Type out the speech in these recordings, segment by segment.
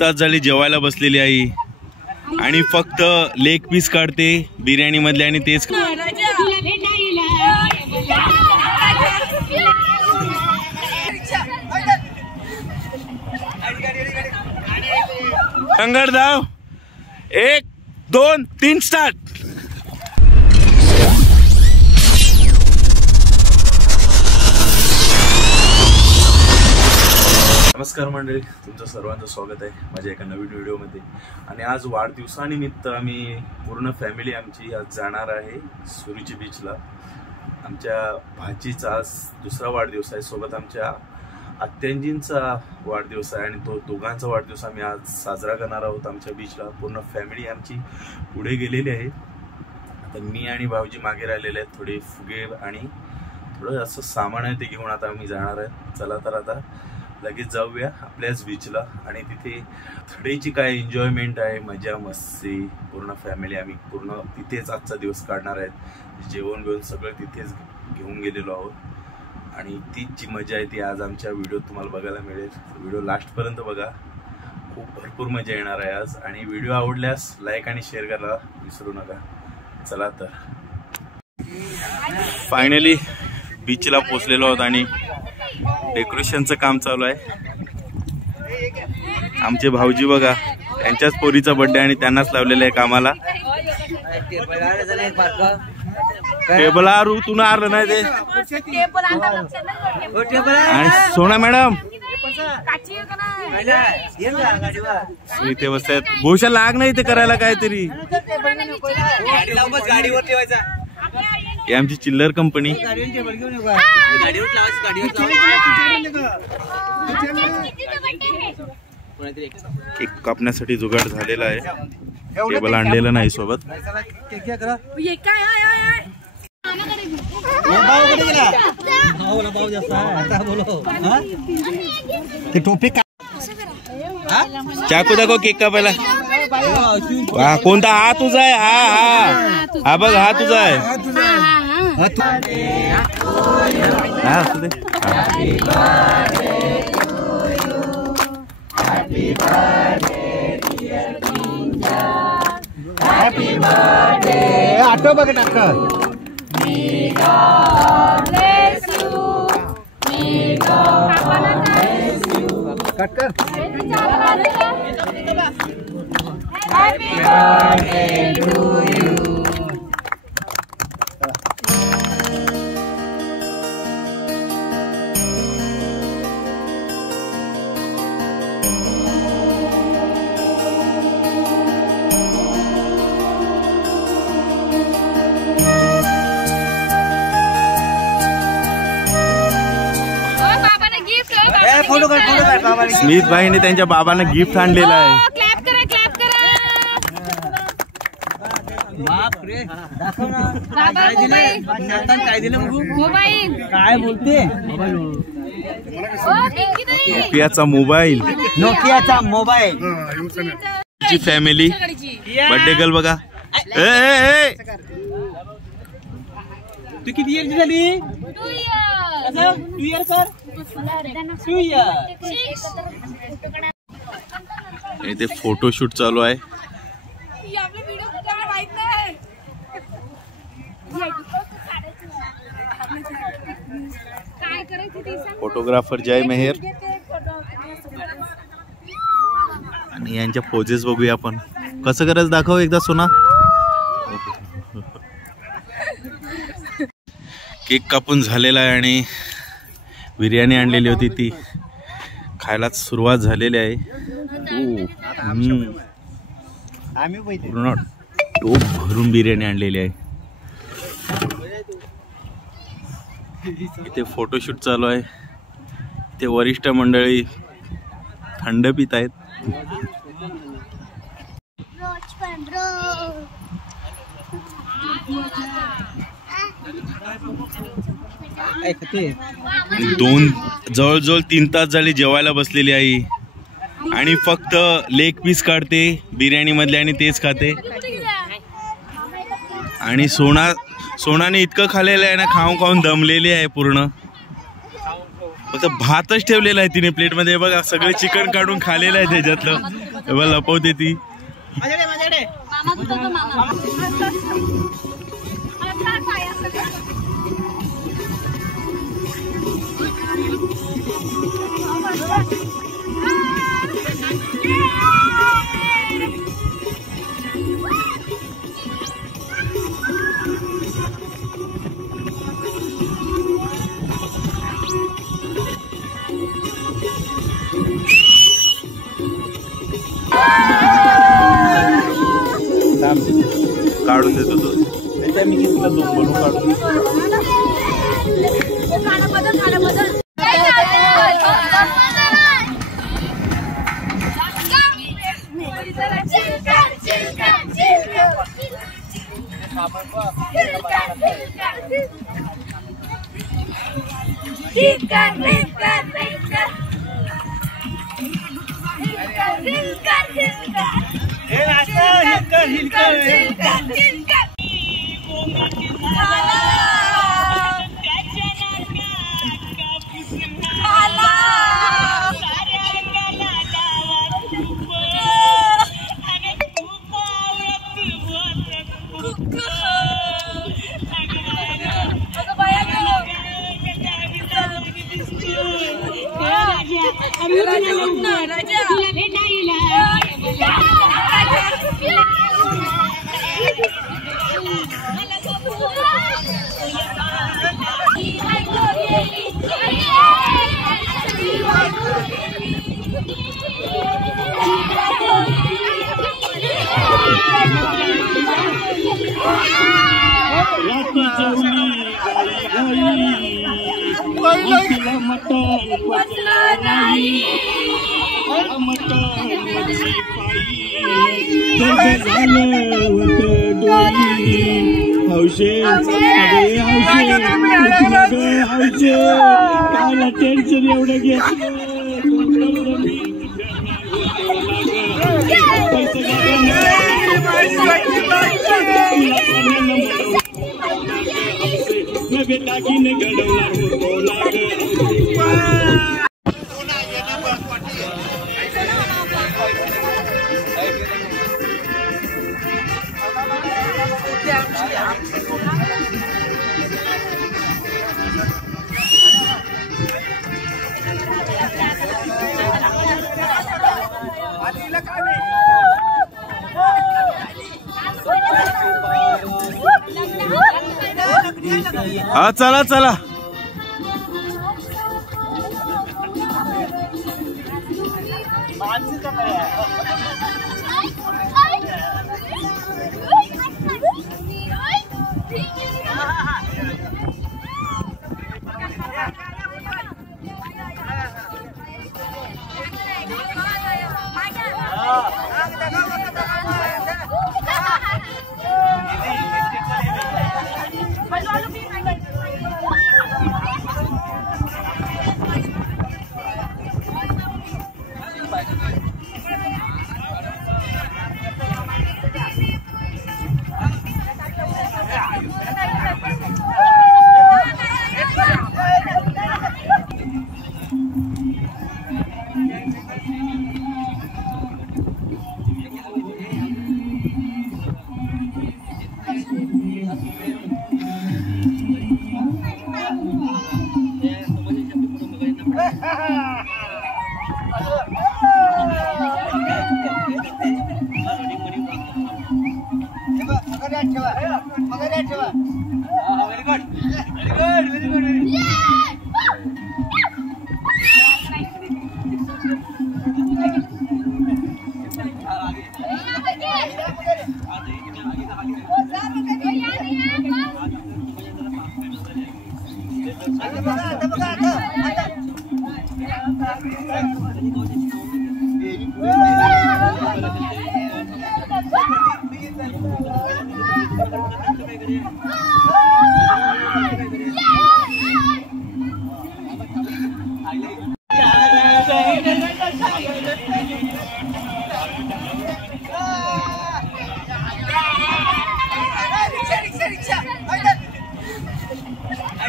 तास झाली जेवायला बसलेली आई आणि फक्त लेग पीस काढते बिर्याणी मधले आणि तेच संगड धाव 1 2 3 स्टार्ट। नमस्कार मंडळी, तुमचं सर्वांचं स्वागत आहे माझ्या एका नवीन व्हिडिओमध्ये। आणि आज वाढदिवसानिमित्त आम्ही पूर्ण फॅमिली आमची आज जाणार आहे सुरुची बीचला। आमच्या भाचीचा आज दुसरा वाढदिवस आहे, सोबत आमच्या आत्यांजींचा वाढदिवस आहे आणि तो दोघांचा वाढदिवस आम्ही आज साजरा करणार आहोत आमच्या बीचला। पूर्ण फॅमिली आमची पुढे गेलेली आहे। आता मी आणि भाऊजी मागे राहिलेले आहेत, थोडे फुगे आणि थोडं असं सामान आहे ते घेऊन आता आम्ही जाणार आहे। चला तर आता लगेच जाऊया आपल्याच बीचला आणि तिथे थोडीची काय एन्जॉयमेंट आहे, मजा मस्ती, पूर्ण फॅमिली आम्ही पूर्ण तिथेच आजचा दिवस काढणार आहेत। जेवण घेऊन सगळं तिथेच घेऊन गेलेलो आहोत आणि तीच जी मजा आहे ती आज आमच्या व्हिडिओत तुम्हाला बघायला मिळेल। व्हिडिओ लास्टपर्यंत बघा, खूप भरपूर मजा येणार आहे आज। आणि व्हिडिओ आवडल्यास लाईक आणि शेअर करायला विसरू नका। चला तर फायनली बीचला पोचलेलो आहोत आणि डेकोरेशनचं काम चालू आहे। आमचे भाऊजी बघा, त्यांच्याच पोरीचा बर्थडे आणि त्यांनाच लावलेलं आहे कामाला। टेबल तू ना आलं नाही ते आणि सोना मॅडम इथे बसतात। गोशा लाग नाही ते करायला काहीतरी। ही आमची चिल्लर कंपनी। केक कापण्यासाठी जुगाड झालेला आहे, टेबल आणलेलं नाही सोबत। चाकू दाखव केक कापायला। कोणता हा तुझा आहे? हा बघ, हा तुझा आहे। हा असू दे। आठव बघ टाक कट कर। Happy birthday to you. स्मित भाईने त्यांच्या बाबांना गिफ्ट आणलेलं आहे। क्लॅप करा, क्लॅप करा। बाप रे, दाखव ना काय दिलं? काय दिलं बघू? मोबाईल काय बोलते? नोकियाचा मोबाईल। नोकियाचा मोबाईल। ची फॅमिली बर्थडे गर्ल बघा। तू किती इयर्स झाली? 2 years. 2 years sir? 2 years. इथे फोटोशूट चालू आहे। फोटोग्राफर जय मेहर आणि यांच्या पोजेस बघूया आपण। कसं करायचं दाखव एकदा सोना। केक कापून झालेला आहे आणि बिर्याणी आणलेली होती ती खायला सुरुवात झालेली आहे। पूर्ण टोप भरून बिर्याणी आणलेली आहे। इथे फोटोशूट चालू आहे। इथे वरिष्ठ मंडळी थंड पित आहेत। जवळजवळ 3 तास झाले जेवायला बसलेली आई आणि फक्त लेग पीस काढते बिर्याणी मधले आणि तेच खाते। आणि सोनाने इतकं खाल्लेलं आहे ना, खाऊन खाऊन दमलेली आहे पूर्ण। फक्त भातच ठेवलेला आहे तिने प्लेट मध्ये. बघा सगळे चिकन काढून खालेलं आहे त्याच्यातलं. लपवते ती. काढून देतो तो. मी तुला दोन बनवून काढून टेन्शन एवढं घेतलं बेटाकीने घडवणार हा. चला चला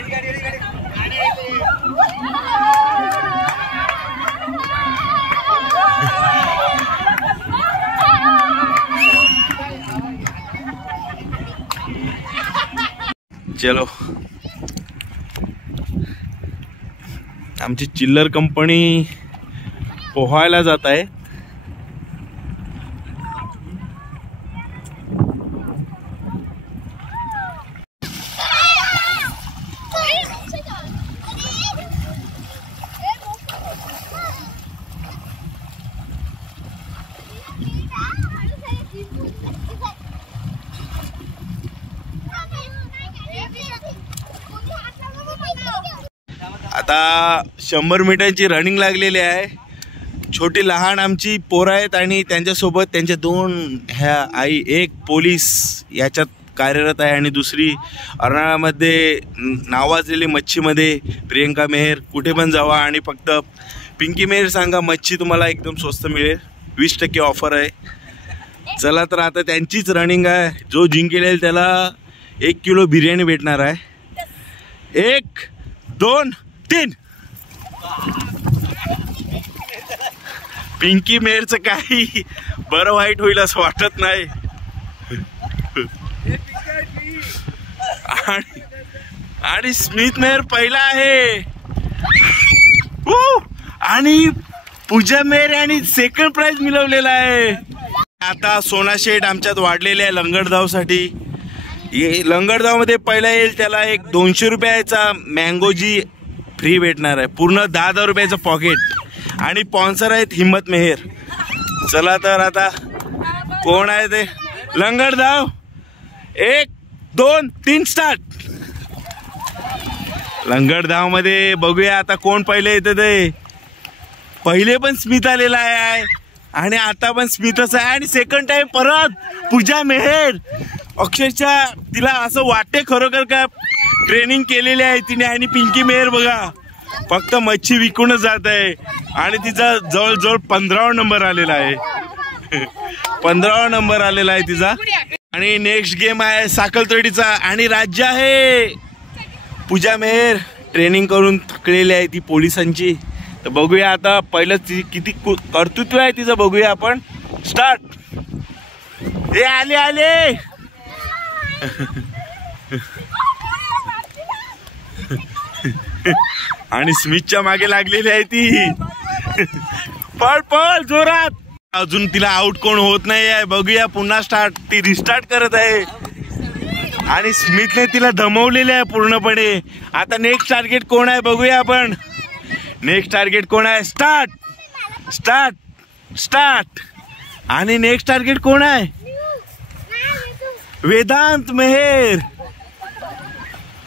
गाडी चलो आमची चिल्लर कंपनी पोहायला जात आहे. आता 100 मीटरची रनिंग लागलेली आहे. छोटी लहान आमची पोरं आहेत आणि त्यांच्यासोबत त्यांच्या 2 ह्या आई, एक पोलीस याच्यात कार्यरत आहे आणि दुसरी अर्नाळामध्ये नावाजलेली मच्छीमध्ये प्रियंका मेहर. कुठे पण जावा आणि फक्त पिंकी मेहर सांगा, मच्छी तुम्हाला एकदम स्वस्त मिळेल. 20% ऑफर आहे. चला तर आता त्यांचीच रनिंग आहे. जो जिंकेल त्याला 1 किलो बिर्याणी भेटणार आहे. 1 2 3. पिंकी मेहरचं काही बरं वाईट होईल असं वाटत नाही. आणि स्मिथ मेहर पहिला आहे आणि पूजा मेहर यांनी सेकंड प्राइज मिळवलेला आहे. आता सोना शेठ आमच्यात वाढलेले आहे लंगडधावसाठी. लंगडधाव मध्ये पहिला येईल त्याला एक 200 रुपयाचा मँगोजी फ्री भेटणार आहे. पूर्ण 10,000 रुपयाचं पॉकेट आणि स्पॉन्सर आहेत हिम्मत मेहर. चला तर आता कोण आहे ते लंगडधाव. 1 2 3 स्टार्ट. लंगडधाव मध्ये बघूया आता कोण पहिले येते ते. पहिले पण स्मित आलेला आहे आणि आता पण स्मितच आहे आणि सेकंड टाइम परत पूजा मेहर. अक्षरशः तिला असं वाटते खरोखर का ट्रेनिंग केलेली आहे तिने. आणि पिंकी मेहर बघा फक्त मच्छी विकूनच जात आहे आणि तिचा जवळजवळ 15वा नंबर आलेला आहे. 15वा नंबर आलेला आहे तिचा. आणि नेक्स्ट गेम आहे साखलतोडीचा आणि राज्य आहे पूजा मेहर. ट्रेनिंग करून थकलेली आहे ती पोलिसांची. तर बघूया आता पहिलं किती कर्तृत्व आहे तिचं बघूया आपण. स्टार्ट. हे आले आले. आणि स्मिथच्या मागे लागलेली आहे ती. पळ पळ जोरात. अजून तिला आउट कोण होत नाही आहे. बघूया पुन्हा स्टार्ट. ती रिस्टार्ट करत आहे आणि स्मिथने तिला दमवलेले आहे पूर्णपणे. आता नेक्स्ट टार्गेट कोण आहे बघूया आपण. नेक्स्ट टार्गेट कोण आहे. Start start start. आणि नेक्स्ट टार्गेट कोण आहे. वेदांत मेहर.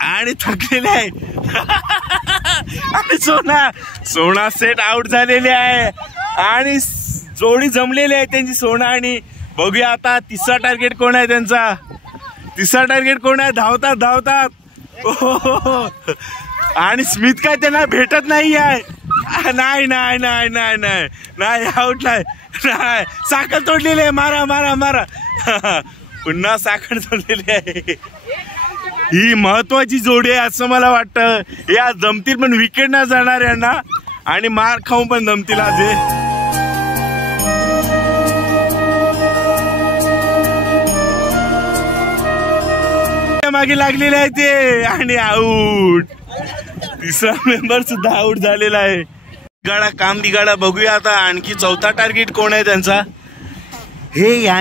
आणि थकलेले आहे. आणि सोना सेट आउट झालेले आहे आणि जोडी जमलेली आहे त्यांची सोना. आणि बघूया आता तिसरा टार्गेट कोण आहे त्यांचा. तिसरा टार्गेट कोण आहे. धावतात धावतात. आणि स्मिथ काय त्यांना भेटत नाही आहे. नाही नाही नाही नाही नाही नाही आउट नाही. साखर तोडलेली आहे. मारा मारा मारा. पुन्हा साखर तोडलेली आहे. ही महत्वाची जोडी आहे असं मला वाटतं. या जमतील पण विकेट ना जाणार यांना आणि मार खाऊन पण जमतील आज. मागे लागलेले आहे ते आणि आऊट. तिसरा मेंबर सुद्धा आऊट झालेला आहे. गाडा काम बिगाडा. बघूया आता आणखी चौथा टार्गेट कोण आहे त्यांचा. हे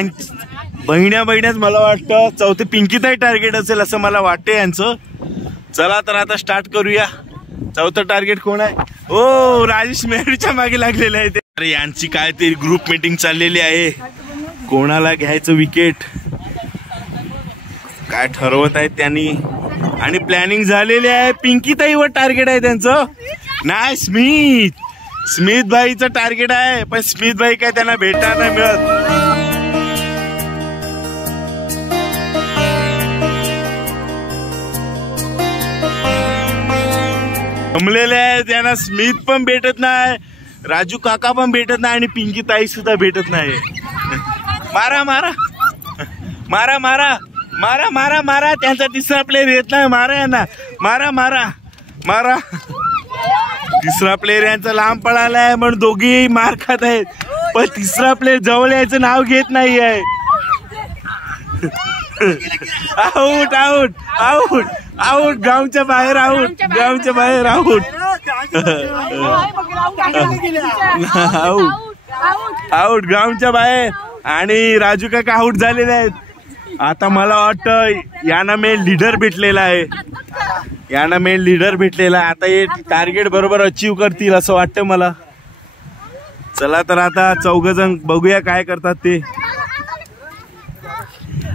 बहिण्याच मला वाटतं चौथे पिंकीताई टार्गेट असेल असं मला वाटते यांचं. चला तर आता स्टार्ट करूया. चौथं टार्गेट कोण आहे. ओ राजेश मेहरच्या मागे लागलेले आहे ते. अरे यांची काय तरी ग्रुप मीटिंग चाललेली आहे. कोणाला घ्यायचं विकेट काय ठरवत आहेत त्यांनी आणि प्लॅनिंग झालेली आहे. पिंकीताईवर टार्गेट आहे त्यांचं. नाही स्मिथ भाईचं टार्गेट आहे पण स्मिथ भाई काय त्यांना भेटणार नाही मिळत. जमलेले आहे त्यांना. स्मिथ पण भेटत नाही, राजू काका पण भेटत नाही आणि पिंकी ताई सुद्धा भेटत नाही. मारा मारा मारा मारा मारा मारा मारा. त्यांचा तिसरा प्लेयर येत नाही. मारा यांना. मारा मारा मारा. तिसरा प्लेयर यांचा लांब पळाला आहे म्हणून दोघेही मार खात आहेत. पण तिसरा प्लेयर जवळ यायचं नाव घेत नाहीये. आउट आउट आउट आऊट, ग्राउंडच्या बाहेर आऊट, ग्राउंडच्या बाहेर आऊट. आऊट, ग्राउंडच्या बाहेर. आणि राजू काका आऊट झालेले आहेत. आता मला वाटतं यांना मेन लीडर भेटलेला आहे, यांना मेन लीडर भेटलेला आहे. आता हे टार्गेट बरोबर अचीव करतील असं वाटतं मला. चला तर आता 4 जण बघूया काय करतात ते.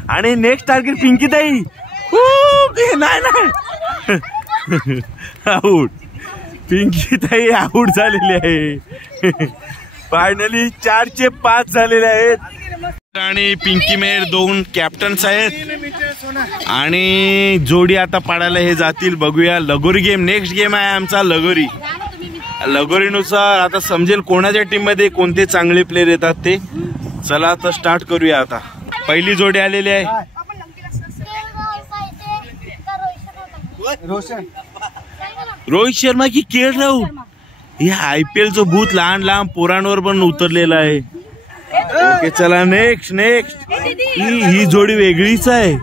आणि नेक्स्ट टार्गेट पिंकी ताई. नाही आऊट, पिंकी ताई आऊट झालेली आहे. फायनली 4चे 5 झालेले आहेत. आणि पिंकी मेहर 2 कॅप्टन्स आहेत. आणि जोडी आता पाडायला हे जातील. बघूया लगोरी गेम. नेक्स्ट गेम आहे आमचा लगोरी. लगोरीनुसार आता समजेल कोणाच्या टीम मध्ये कोणते चांगले प्लेयर येतात ते. चला आता स्टार्ट करूया. आता पहिली जोडी आलेली आहे. रोहित शर्मा की केएल राहुल. हे IPL चं भूत लहान लहान पोरांवर पण उतरलेलं आहे. ओके चला नेक्स्ट. ही जोडी वेगळीच आहे.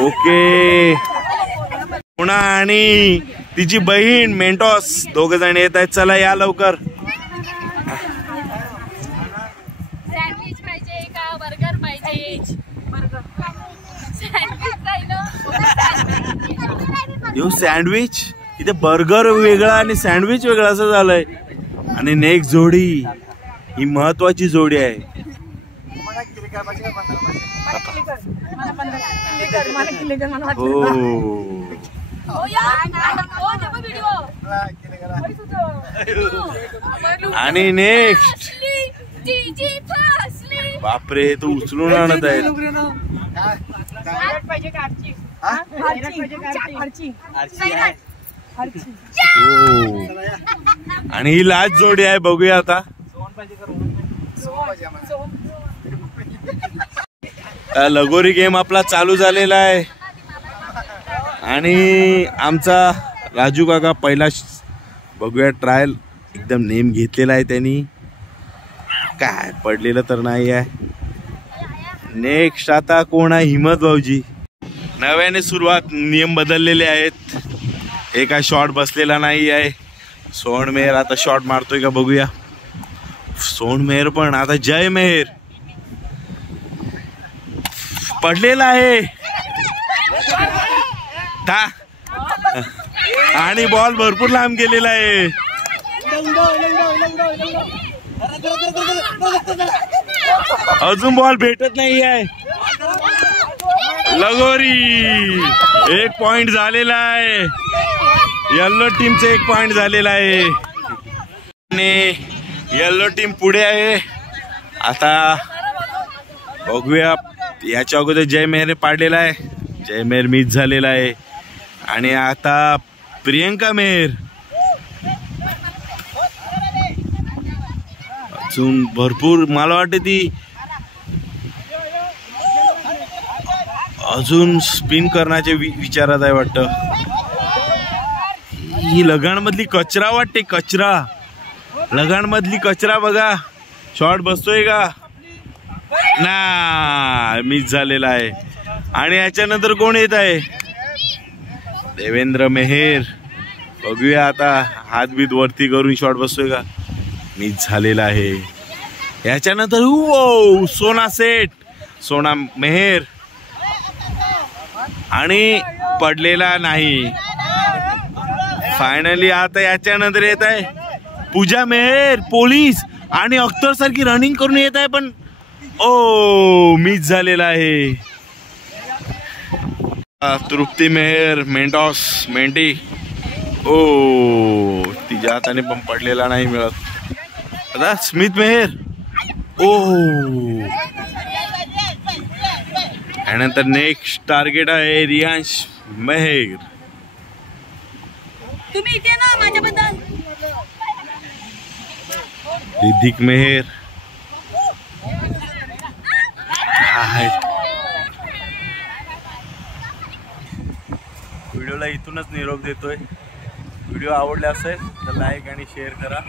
ओके, पुन्हा आणि तिची बहीण मेंटॉस 2 जण येत आहेत. चला या लवकर. सँडविच पाहिजे का बर्गर पाहिजे? यो सँडविच, इथे बर्गर वेगळा आणि सँडविच वेगळा असं झालंय. आणि नेक्स्ट जोडी ही महत्वाची जोडी आहे. आणि नेक्स्ट, बापरे तो उचलून आणत आहे. आणि ही लास्ट जोडी आहे. बघूया आता. लगोरी गेम आपला चालू झालेला आहे. आणि आमचा राजू काका पहिला बघूया ट्रायल एकदम नेम घेतलेला आहे त्यांनी. काय पडलेलं तर नाही आहे. नेक्स्ट आता कोण आहे? हिम्मत भाऊजी. नव्याने सुरुवात. नियम बदललेले आहेत. एका शॉट बसलेला नाही आहे. सोहन मेहर आता शॉट मारतोय का बघूया. सोहन मेहर पण आता जय मेहर पडलेला आहे. आणि बॉल भरपूर लांब गेलेला आहे. अजून बॉल भेटत नाही आहे. लगोरी 1 पॉइंट झालेला आहे. येल्लो टीमचं 1 पॉइंट झालेला आहे. आणि येल्लो टीम पुढे आहे. आता बघूया. याच्या अगोदर जय मेहरने पाडलेला आहे. जय मेहर मिस झालेला आहे. आणि आता प्रियंका मेहर अजून भरपूर मला वाटते ती अजून स्पिन करण्याच्या विचारात आहे वाटतं. ही लगानमधली कचरा वाटते. कचरा, लगानमधली कचरा बघा. शॉट बसतोय का? ना मिस झालेला आहे. आणि याच्यानंतर कोण येत आहे? देवेंद्र मेहर. बघूया आता हात बीत वरती करून शॉट बसतोय का? मिस झालेला आहे. याच्यानंतर सोना सेट, सोना मेहर. आणि पडलेला नाही. फायनली आता याच्यानंतर येत आहे पूजा मेहर पोलीस. आणि अख्तर सारखी रनिंग करून येत आहे पण मिस झालेला आहे. तृप्ती मेहर मेंटॉस मेंटी. तिच्या हाताने पण पडलेला नाही मिळत. आता स्मिथ मेहर. त्यानंतर नेक्स्ट टार्गेट आहे रियांश मेहर. तुम्ही इथे ना माझ्याबद्दल. रिद्धिक मेहर. व्हिडिओला इथूनच निरोप देतोय. व्हिडिओ आवडला असेल तर लाईक आणि शेअर करा.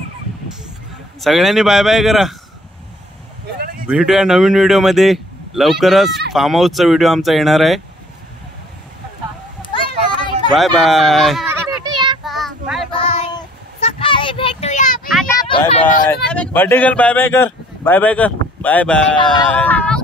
सगळ्यांनी बाय बाय करा. भेटूया नवीन व्हिडिओ मध्ये. लवकरच फार्म हाऊसचा व्हिडिओ आमचा येणार आहे. Bye bye. Bye bye. सकाळी भेटूया. Bye bye. बर्थडे कर. बाय बाय कर. बाय बाय कर. Bye bye.